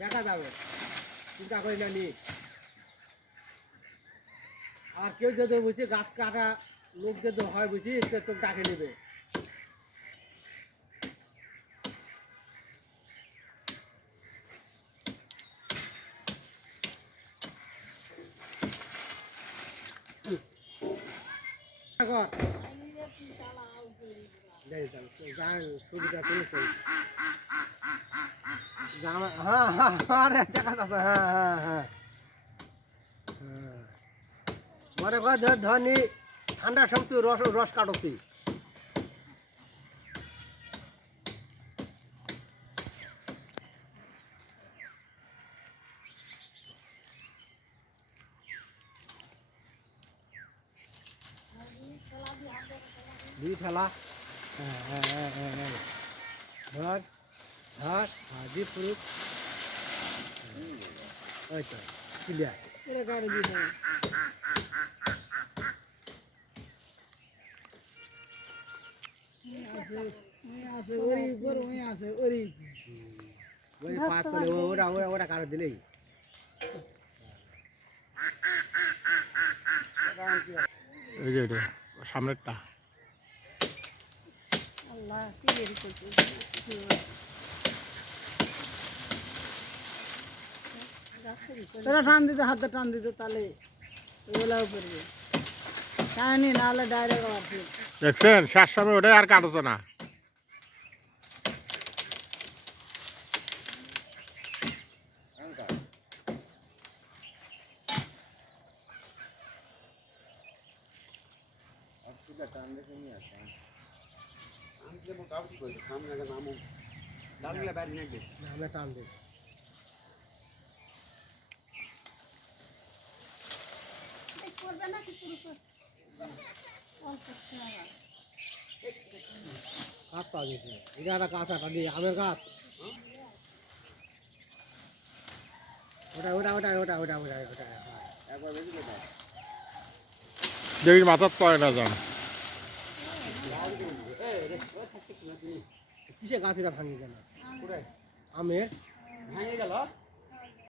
দেখা যাবে, চিন্তা করি না নি। আর কেউ যদি বুঝছি গাছ কাটা লোক যদি হয় বুঝি তো ডাকে নেবে। ছবিটা তুলেছে, হ্যাঁ হ্যাঁ হ্যাঁ দেখা যাচ্ছে, হ্যাঁ হ্যাঁ হ্যাঁ মনে কর ধরনি ঠান্ডার সময় তুই রস রস কাটছি। দুই ঠেলা, হ্যাঁ হ্যাঁ হ্যাঁ হ্যাঁ হ্যাঁ ধর ধর হাজি ফুরুক, ওই তো ক্লিয়ার এটা গাড়ি দিয়ে ওরা কারো দিলেই এই যে এটা সামনেরটা টান দিতে, হাতে টান দিতে, তাহলে ওগুলাও করবে টানি, নাহলে ডাইরেক্ট দেখছেন শেষ সময় ওটাই আর কাটছে না। টান দে গাছ পাওয়া গেছে, এটা একটা গাছ, একটা দিয়ে আমের গাছ, ওটা ওটা ওটা ওটা ওটা ওটা ওটা দেখি মাথার পড়ে না যান। কিসে গাছ এটা ভাঙি গেল, আমের ভাঙে গেল।